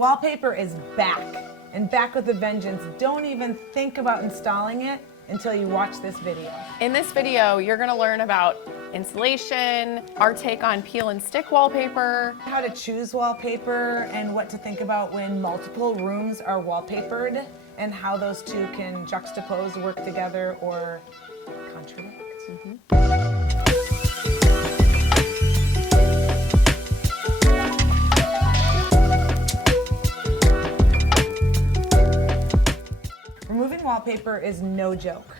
Wallpaper is back, and back with a vengeance. Don't even think about installing it until you watch this video. In this video, you're gonna learn about installation, our take on peel and stick wallpaper, How to choose wallpaper and what to think about when multiple rooms are wallpapered, and how those two can juxtapose, work together, or contradict. Removing wallpaper is no joke.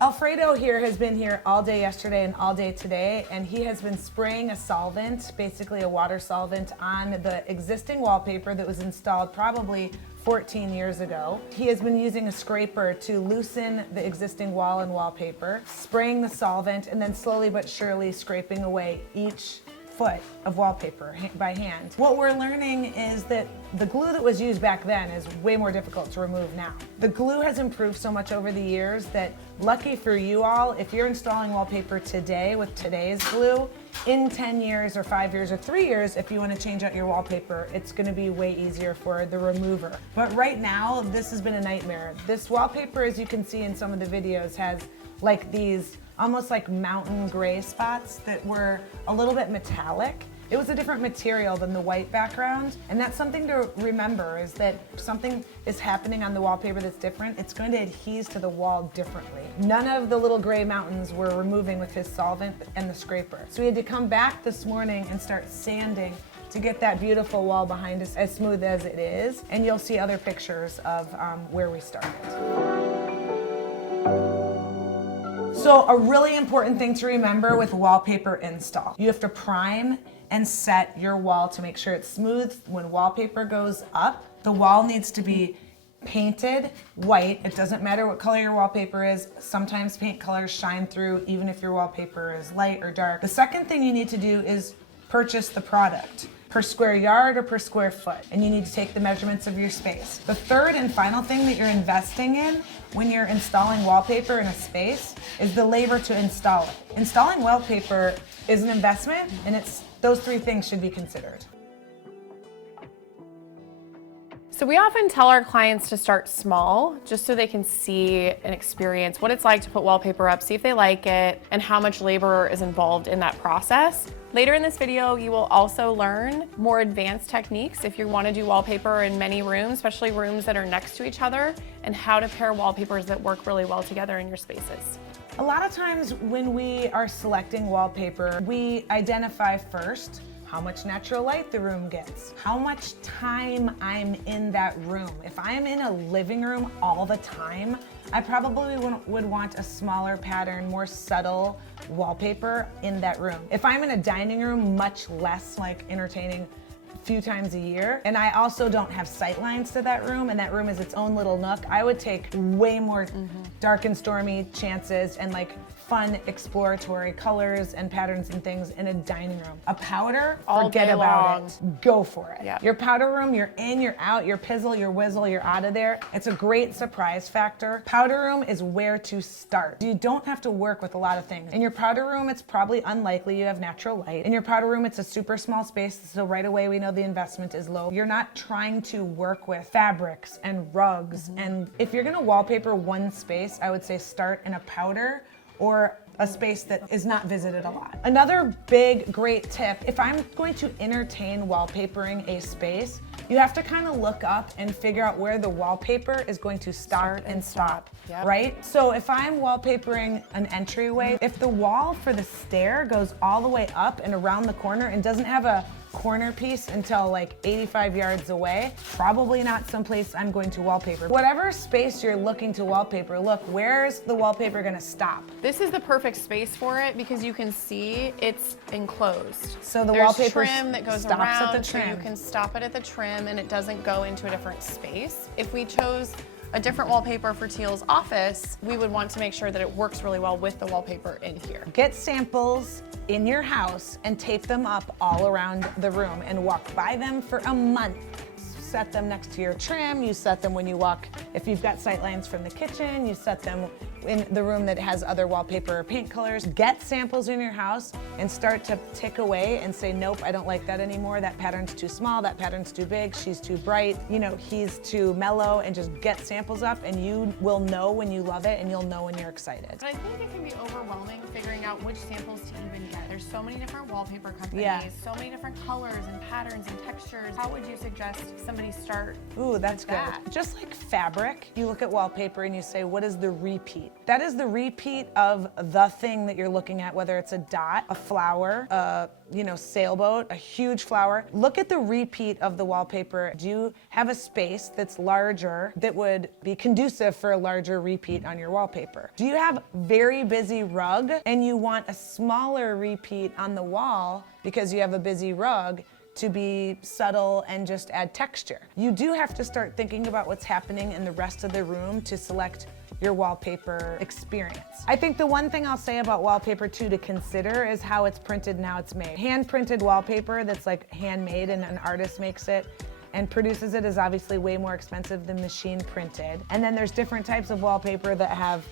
Alfredo here has been here all day yesterday and all day today, and he has been spraying a solvent, basically a water solvent, on the existing wallpaper that was installed probably 14 years ago. He has been using a scraper to loosen the existing wall and wallpaper, spraying the solvent, and then slowly but surely scraping away each foot of wallpaper by hand. What we're learning is that the glue that was used back then is way more difficult to remove now. The glue has improved so much over the years that, lucky for you all, if you're installing wallpaper today with today's glue, in 10 years or 5 years or 3 years, if you want to change out your wallpaper, it's going to be way easier for the remover. But right now, this has been a nightmare. This wallpaper, as you can see in some of the videos, has like these almost like mountain gray spots that were a little bit metallic. It was a different material than the white background, and that's something to remember, is that something is happening on the wallpaper that's different, it's going to adhere to the wall differently. None of the little gray mountains were removing with his solvent and the scraper. So we had to come back this morning and start sanding to get that beautiful wall behind us as smooth as it is, and you'll see other pictures of where we started. So a really important thing to remember with wallpaper install, you have to prime and set your wall to make sure it's smooth. When wallpaper goes up, the wall needs to be painted white. It doesn't matter what color your wallpaper is. Sometimes paint colors shine through even if your wallpaper is light or dark. The second thing you need to do is purchase the product per square yard or per square foot, and you need to take the measurements of your space. The third and final thing that you're investing in when you're installing wallpaper in a space is the labor to install it. Installing wallpaper is an investment, and those three things should be considered. So we often tell our clients to start small, just so they can see and experience what it's like to put wallpaper up, see if they like it, and how much labor is involved in that process. Later in this video, you will also learn more advanced techniques if you want to do wallpaper in many rooms, especially rooms that are next to each other, and how to pair wallpapers that work really well together in your spaces. A lot of times when we are selecting wallpaper, we identify first how much natural light the room gets, how much time I'm in that room. If I'm in a living room all the time, I probably would want a smaller pattern, more subtle wallpaper in that room. If I'm in a dining room, much less like entertaining a few times a year, and I also don't have sight lines to that room, and that room is its own little nook, I would take way more dark and stormy chances and like fun exploratory colors and patterns and things in a dining room. A powder, forget about it. Go for it. Yeah. Your powder room, you're in, you're out, your pizzle, your whizzle, you're out of there. It's a great surprise factor. Powder room is where to start. You don't have to work with a lot of things. In your powder room, it's probably unlikely you have natural light. In your powder room, it's a super small space, so right away we know the investment is low. You're not trying to work with fabrics and rugs, and if you're gonna wallpaper one space, I would say start in a powder or a space that is not visited a lot. Another big, great tip, if I'm going to entertain wallpapering a space, you have to kind of look up and figure out where the wallpaper is going to start and stop, right? So if I'm wallpapering an entryway, if the wall for the stair goes all the way up and around the corner and doesn't have a corner piece until like 85 yards away, probably not someplace I'm going to wallpaper. Whatever space you're looking to wallpaper, look, where's the wallpaper gonna stop? This is the perfect space for it because you can see it's enclosed. So the There's wallpaper trim that goes stops around, at the trim. so you can stop it at the trim and it doesn't go into a different space. If we chose a different wallpaper for Teal's office, we would want to make sure that it works really well with the wallpaper in here. Get samples in your house and tape them up all around the room and walk by them for a month. Set them next to your trim, you set them when you walk, if you've got sight lines from the kitchen, you set them in the room that has other wallpaper or paint colors. Get samples in your house and start to tick away and say, nope, I don't like that anymore. That pattern's too small, that pattern's too big, she's too bright, you know, he's too mellow, and just get samples up and you will know when you love it and you'll know when you're excited. But I think it can be overwhelming figuring out which samples to even get. There's so many different wallpaper companies, so many different colors and patterns and textures. How would you suggest somebody start? Ooh, that's good. Just like fabric, you look at wallpaper and you say, what is the repeat? That is the repeat of the thing that you're looking at, whether it's a dot, a flower, a sailboat, a huge flower. Look at the repeat of the wallpaper. Do you have a space that's larger that would be conducive for a larger repeat on your wallpaper? Do you have very busy rug and you want a smaller repeat on the wall because you have a busy rug to be subtle and just add texture? You do have to start thinking about what's happening in the rest of the room to select your wallpaper experience. I think the one thing I'll say about wallpaper too to consider is how it's printed and how it's made. Hand printed wallpaper that's like handmade and an artist makes it and produces it is obviously way more expensive than machine printed. And then there's different types of wallpaper that have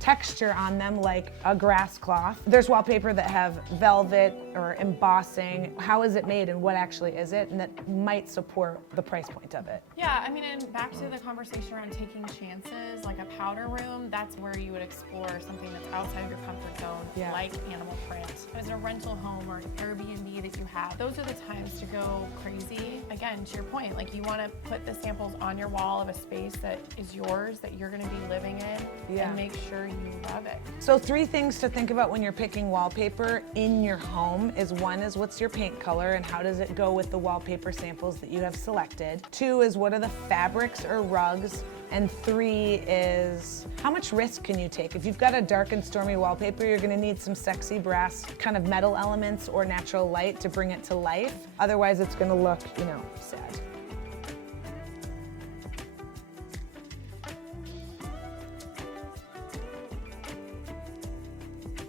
texture on them, like a grass cloth. There's wallpaper that have velvet or embossing. How is it made and what actually is it? And that might support the price point of it. Yeah, I mean, and back to the conversation around taking chances, like a powder room, that's where you would explore something that's outside of your comfort zone, like animal print. If it's a rental home or an Airbnb that you have, those are the times to go crazy. Again, to your point, like you want to put the samples on your wall of a space that is yours, that you're going to be living in, and make sure you love it. So 3 things to think about when you're picking wallpaper in your home is 1 is what's your paint color and how does it go with the wallpaper samples that you have selected. 2 is what are the fabrics or rugs. And 3 is how much risk can you take? If you've got a dark and stormy wallpaper, you're gonna need some sexy brass kind of metal elements or natural light to bring it to life. Otherwise it's gonna look, sad.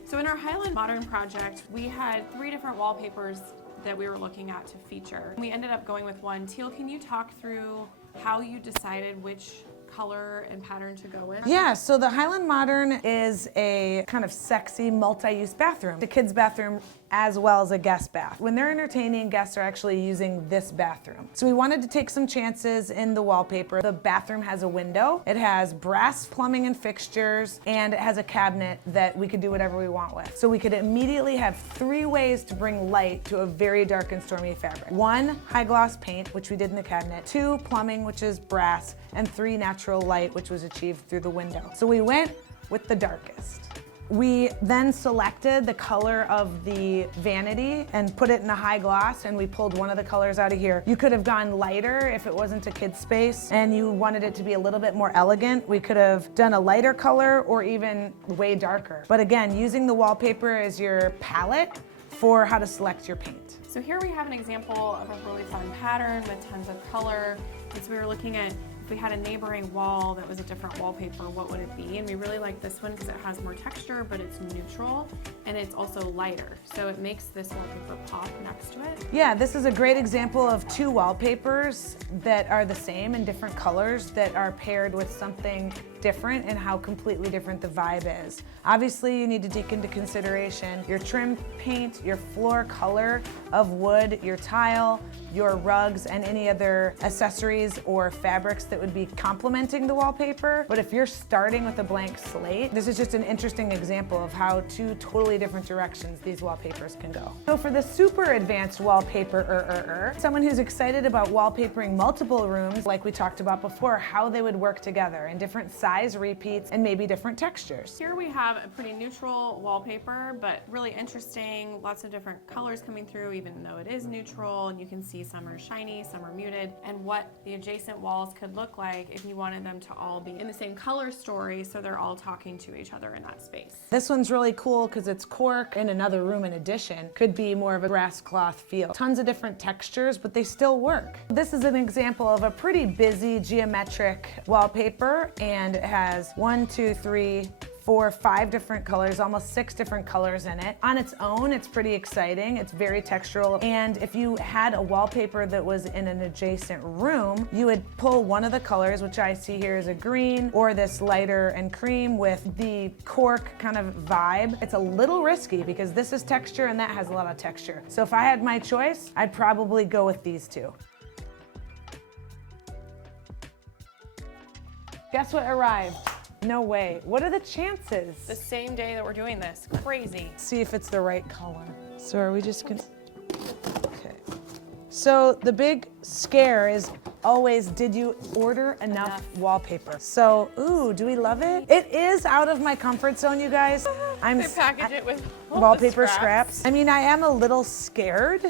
So in our Highland Modern project, we had 3 different wallpapers that we were looking at to feature. We ended up going with one. Teal, can you talk through how you decided which color and pattern to go with? Yeah, so the Highland Modern is a kind of sexy multi-use bathroom. The kids' bathroom as well as a guest bath. When they're entertaining, guests are actually using this bathroom. So we wanted to take some chances in the wallpaper. The bathroom has a window, it has brass plumbing and fixtures, and it has a cabinet that we could do whatever we want with. So we could immediately have 3 ways to bring light to a very dark and stormy fabric. 1, high gloss paint, which we did in the cabinet. 2, plumbing, which is brass, and 3, natural light, which was achieved through the window. So we went with the darkest. We then selected the color of the vanity and put it in a high gloss, and we pulled one of the colors out of here. You could have gone lighter if it wasn't a kid's space and you wanted it to be a little bit more elegant. We could have done a lighter color or even way darker. But again, using the wallpaper as your palette for how to select your paint. So here we have an example of a really fun pattern with tons of color. And so we were looking at if we had a neighboring wall that was a different wallpaper, what would it be? And we really like this one because it has more texture, but it's neutral and it's also lighter. So it makes this wallpaper pop next to it. Yeah, this is a great example of 2 wallpapers that are the same in different colors that are paired with something different and how completely different the vibe is. Obviously, you need to take into consideration your trim paint, your floor color of wood, your tile, your rugs, and any other accessories or fabrics that would be complementing the wallpaper. But if you're starting with a blank slate, this is just an interesting example of how 2 totally different directions these wallpapers can go. So for the super advanced wallpaper, someone who's excited about wallpapering multiple rooms, like we talked about before, how they would work together in different size repeats and maybe different textures. Here we have a pretty neutral wallpaper, but really interesting, lots of different colors coming through, even though it is neutral, and you can see some are shiny, some are muted, and what the adjacent walls could look like if you wanted them to all be in the same color story, so they're all talking to each other in that space. This one's really cool because it's cork in another room in addition. Could be more of a grass cloth feel. Tons of different textures, but they still work. This is an example of a pretty busy geometric wallpaper, and it has 1, 2, 3, for 5 different colors, almost 6 different colors in it. On its own, it's pretty exciting. It's very textural. And if you had a wallpaper that was in an adjacent room, you would pull one of the colors, which I see here is a green, or this lighter and cream with the cork kind of vibe. It's a little risky because this is texture and that has a lot of texture. So if I had my choice, I'd probably go with these two. Guess what arrived? No way. What are the chances? The same day that we're doing this. Crazy. See if it's the right color. So are we just gonna, okay. So the big scare is always, did you order enough wallpaper? So, ooh, do we love it? It is out of my comfort zone, you guys. They package it with wallpaper scraps. I mean, I am a little scared,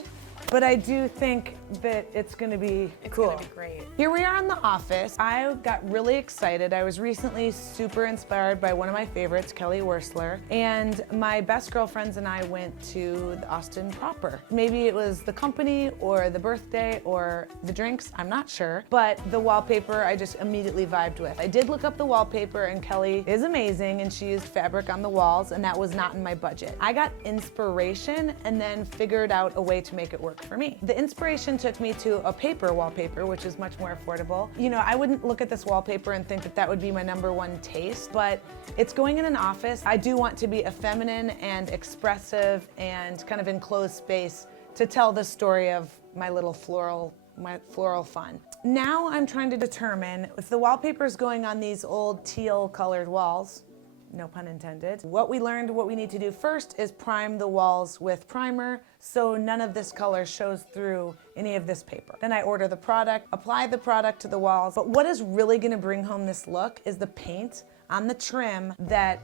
but I do think that it's gonna be cool. It's gonna be great. Here we are in the office. I got really excited. I was recently super inspired by one of my favorites, Kelly Wearstler, and my best girlfriends and I went to the Austin proper. Maybe it was the company or the birthday or the drinks, I'm not sure, but the wallpaper I just immediately vibed with. I did look up the wallpaper and Kelly is amazing and she used fabric on the walls and that was not in my budget. I got inspiration and then figured out a way to make it work for me. The inspiration took me to a paper wallpaper, which is much more affordable. You know, I wouldn't look at this wallpaper and think that that would be my #1 taste, but it's going in an office. I do want to be a feminine and expressive and kind of enclosed space to tell the story of my little floral fun. Now I'm trying to determine if the wallpaper is going on these old teal colored walls, no pun intended. What we learned, what we need to do first is prime the walls with primer so none of this color shows through any of this paper. Then I order the product, apply the product to the walls. But what is really gonna bring home this look is the paint on the trim that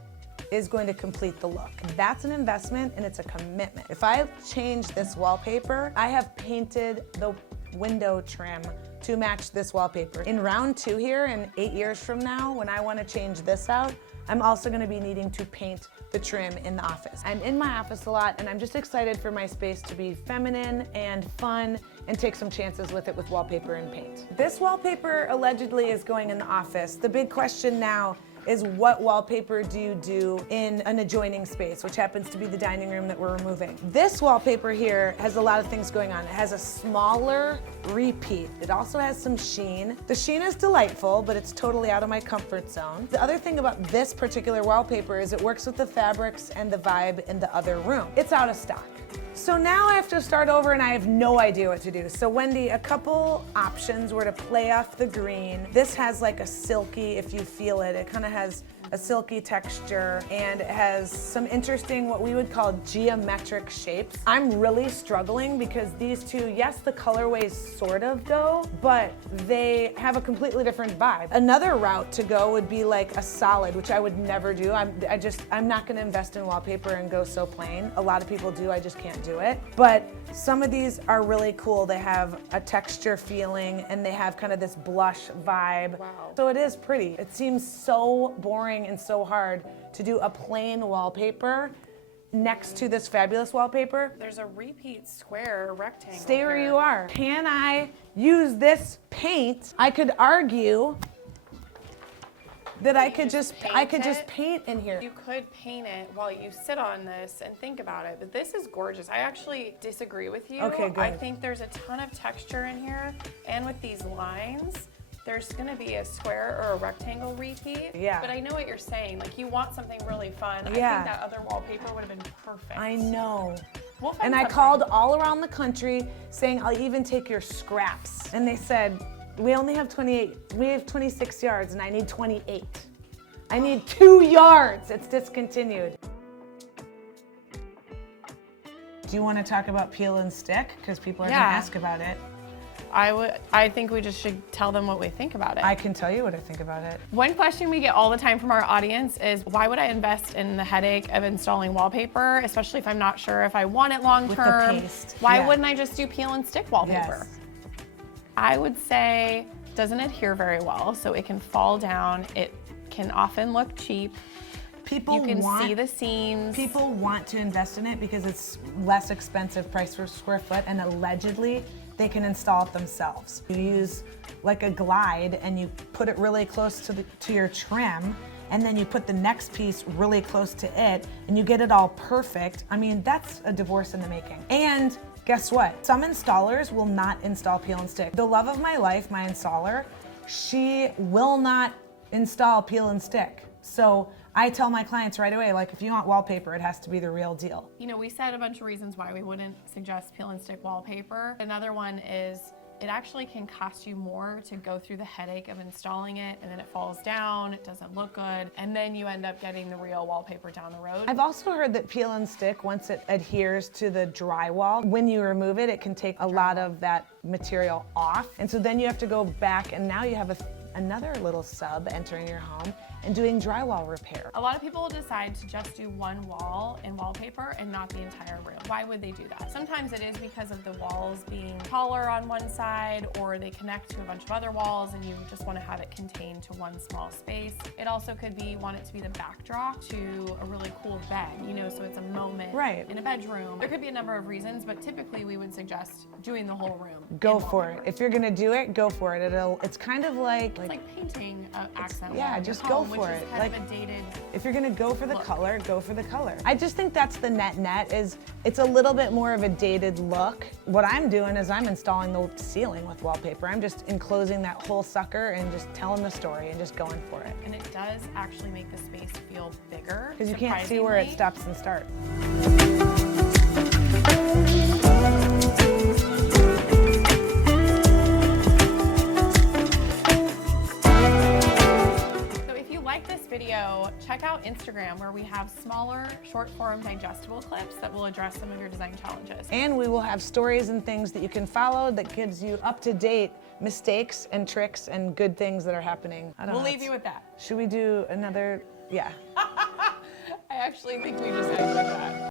is going to complete the look. That's an investment and it's a commitment. If I change this wallpaper, I have painted the window trim to match this wallpaper. In round 2 here, in 8 years from now, when I wanna change this out, I'm also gonna be needing to paint the trim in the office. I'm in my office a lot and I'm just excited for my space to be feminine and fun and take some chances with it with wallpaper and paint. This wallpaper allegedly is going in the office. The big question now is what wallpaper do you do in an adjoining space, which happens to be the dining room that we're removing. This wallpaper here has a lot of things going on. It has a smaller repeat. It also has some sheen. The sheen is delightful, but it's totally out of my comfort zone. The other thing about this particular wallpaper is it works with the fabrics and the vibe in the other room. It's out of stock. So now I have to start over and I have no idea what to do. So Wendy, a couple options were to play off the green. This has like a silky, if you feel it, it kind of has a silky texture and it has some interesting, what we would call geometric shapes. I'm really struggling because these two, yes, the colorways sort of go, but they have a completely different vibe. Another route to go would be like a solid, which I would never do. I'm not gonna invest in wallpaper and go so plain. A lot of people do, I just can't do it. But some of these are really cool. They have a texture feeling and they have kind of this blush vibe. Wow. So it is pretty. It seems so boring and so hard to do a plain wallpaper next to this fabulous wallpaper. There's a repeat square rectangle. Stay where here. you are. Can I use this paint? I could argue that I could just paint in here. You could paint it while you sit on this and think about it, but this is gorgeous. I actually disagree with you. Okay, good. I think there's a ton of texture in here, and with these lines, there's gonna be a square or a rectangle repeat. Yeah. But I know what you're saying. Like, you want something really fun. Yeah. I think that other wallpaper would have been perfect. I know. We'll find And I something. called all around the country saying, I'll even take your scraps. And they said, we only have 28, we have 26 yards and I need 28. I need 2 yards, it's discontinued. Do you want to talk about peel and stick? Because people are gonna ask about it. I think we just should tell them what we think about it. I can tell you what I think about it. One question we get all the time from our audience is, why would I invest in the headache of installing wallpaper, especially if I'm not sure if I want it long term? With the paste. Why Yeah. wouldn't I just do peel and stick wallpaper? Yes. I would say doesn't adhere very well, so it can fall down. It can often look cheap. People You can see the seams. People want to invest in it because it's less expensive price per square foot, and allegedly they can install it themselves. You use like a glide and you put it really close to your trim, and then you put the next piece really close to it, and you get it all perfect. I mean, that's a divorce in the making. And guess what? Some installers will not install peel and stick. The love of my life, my installer, she will not install peel and stick. So I tell my clients right away, like, if you want wallpaper, it has to be the real deal. You know, we said a bunch of reasons why we wouldn't suggest peel and stick wallpaper. Another one is it actually can cost you more to go through the headache of installing it, and then it falls down, it doesn't look good, and then you end up getting the real wallpaper down the road. I've also heard that peel and stick, once it adheres to the drywall, when you remove it, it can take a lot of that material off. And so then you have to go back, and now you have another little sub entering your home and doing drywall repair. A lot of people will decide to just do one wall in wallpaper and not the entire room. Why would they do that? Sometimes it is because of the walls being taller on one side, or they connect to a bunch of other walls and you just want to have it contained to one small space. It also could be want it to be the backdrop to a really cool bed, you know, so it's a moment in a bedroom. There could be a number of reasons, but typically we would suggest doing the whole room. Go for it. If you're gonna do it, go for it. It's kind of like it's like painting an accent. Yeah, just go for it. Kind of a dated if you're gonna go for the color, go for the color. I just think that's the net is it's a little bit more of a dated look. What I'm doing is I'm installing the ceiling with wallpaper. I'm just enclosing that whole sucker and just telling the story and just going for it. And it does actually make the space feel bigger. Because you can't see where it stops and starts. Video, check out Instagram, where we have smaller, short form digestible clips that will address some of your design challenges. And we will have stories and things that you can follow that gives you up-to-date mistakes and tricks and good things that are happening. We'll leave you with that. Should we do another? Yeah. I actually think we just ended that.